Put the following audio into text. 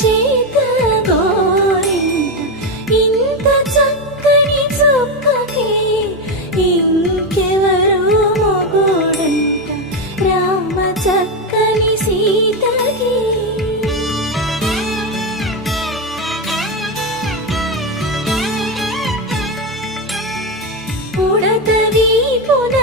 చేత గోరింట ఇంత చక్కని చుక్కకి ఇంకెవరు మొగుడంట రామ చక్కని సీతకి. ఉడత వీపున